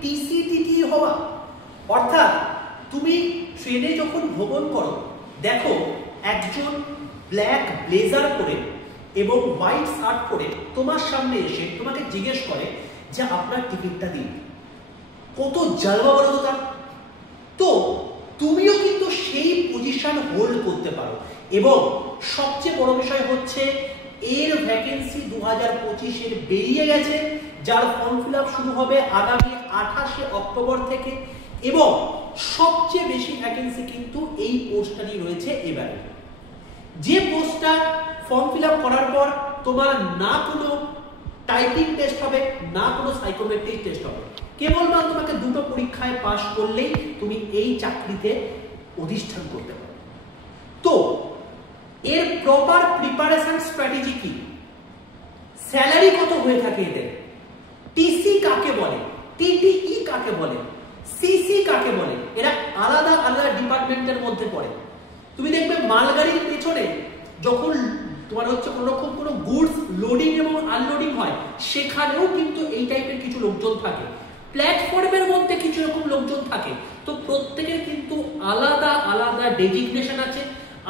টিসিটিটি হওয়া। অর্থাৎ তুমি ট্রেনে যখন ভ্রমণ করো, দেখো একজন ব্ল্যাক ব্লেজার পরে এবং হোয়াইট শার্ট পরে তোমার সামনে এসে তোমাকে জিজ্ঞেস করে যে আপনার টিকিটটা দিন। কত জ্বালা বলো তো তার। তো তুমিও কিন্তু সেই পজিশন হোল্ড করতে পারো। এবং সবচেয়ে বড় বিষয় হচ্ছে এর ভ্যাকেন্সি 2025-এর বেরিয়ে গেছে, যার ফর্ম ফিল আপ শুরু হবে আগামী 28শে অক্টোবর থেকে। এবং সবচেয়ে বেশি ভ্যাকেন্সি কিন্তু এই পোস্টটারই রয়েছে এবারে। যে পোস্টটা ফর্ম ফিল আপ করার পর তোমার না কোনো টাইপিং টেস্ট হবে, না কোনো সাইকোমেট্রিক টেস্ট হবে, কেবলমাত্র তোমাকে দুটো পরীক্ষায় পাস করলেই তুমি এই চাকরিতে অধিষ্ঠান করতে পারো। তো এর প্রপার প্রিপারেশন স্ট্র্যাটেজি কি, স্যালারি কত হয়ে থাকে এদের, টিসি কাকে বলে, টিটিই কাকে বলে, সিসি কাকে বলে, এরা আলাদা আলাদা ডিপার্টমেন্টের মধ্যে পড়ে। তুমি দেখবে মালগাড়ির পেছনে যখন তোমার হচ্ছে কোনো রকম কোনো গুডস লোডিং এবং আনলোডিং হয়, সেখানেও কিন্তু এই টাইপের কিছু লোকজন থাকে। প্ল্যাটফর্মের মধ্যে কিছু রকম লোকজন থাকে। তো প্রত্যেকের কিন্তু আলাদা আলাদা ডেজিগনেশন আছে,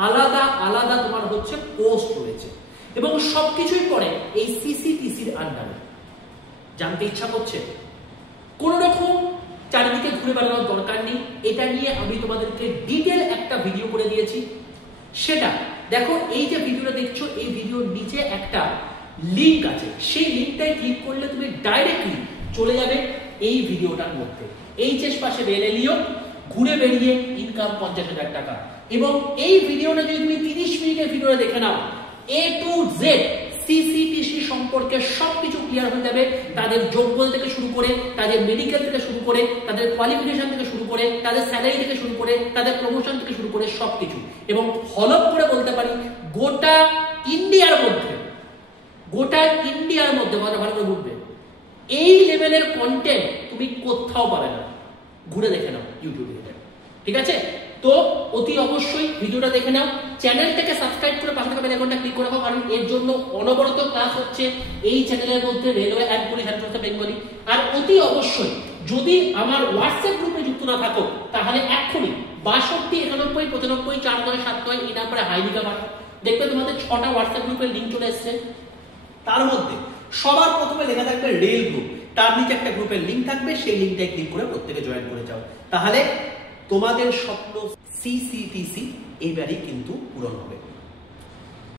আলাদা আলাদা তোমার হচ্ছে পোস্ট রয়েছে, এবং সবকিছুই পড়ে এই সিসিটিসির আন্ডারে। জানতে ইচ্ছা করছে? কোন রকম চারিদিকে ঘুরে বেড়ানোর দরকার নেই। এটা নিয়ে আমি তোমাদেরকে ডিটেল একটা ভিডিও করে দিয়েছি। সেটা দেখো, এই যে ভিডিওটা দেখছো, এই ভিডিওর নিচে একটা লিংক আছে। সেই লিংকটায় ক্লিক করলে তুমি ডাইরেক্টলি চলে যাবে এই ভিডিওটার মধ্যে। এইচএস পাশে রেলেলিও ঘুরে বেরিয়ে ইনকাম 50,000 টাকা। এবং এই ভিডিওটা যদি তুমি 30 মিনিটের ভিডিওটা দেখে নাও, এ টু জেড সিসিটিসি সম্পর্কে সবকিছু ক্লিয়ার হয়ে যাবে। তাদের যোগ্যতা থেকে শুরু করে, তাদের মেডিকেল থেকে শুরু করে, তাদের কোয়ালিফিকেশন থেকে শুরু করে, তাদের স্যালারি থেকে শুরু করে, তাদের প্রমোশন থেকে শুরু করে সবকিছু। এবং ফলো করে বলতে পারি গোটা ইন্ডিয়ার মধ্যে ভালো করে বুঝবে, এই লেভেলের কন্টেন্ট তুমি কোথাও পাবে না। ঘুরে দেখে নাও ইউটিউবে, ঠিক আছে? তো অতি অবশ্যই ভিডিওটা দেখে নাও, চ্যানেলটাকে সাবস্ক্রাইব করে পাশে থাকা বেল আইকনটা ক্লিক করে রাখো, কারণ এর জন্য অনবরত ক্লাস হচ্ছে এই চ্যানেলের মধ্যে, railway and police administration Bengali. আর অতি অবশ্যই যদি আমার হোয়াটসঅ্যাপ গ্রুপে যুক্ত না থাকো, তাহলে এক্ষুনি 62 91 95 4979 এই নাম্বারে হাই লিখে পাঠাও। দেখবে তোমাদের 6টা হোয়াটসঅ্যাপ গ্রুপের লিংক চলে এসেছে। তার মধ্যে সবার প্রথমে লেখা থাকবে রেল গ্রুপ, তার নিচে একটা গ্রুপের লিংক থাকবে, সেই লিংকটায় ক্লিক করে প্রত্যেকে জয়েন করে যাও। তাহলে তোমাদের স্বপ্ন সিসিটিসি এবারই কিন্তু পূরণ হবে।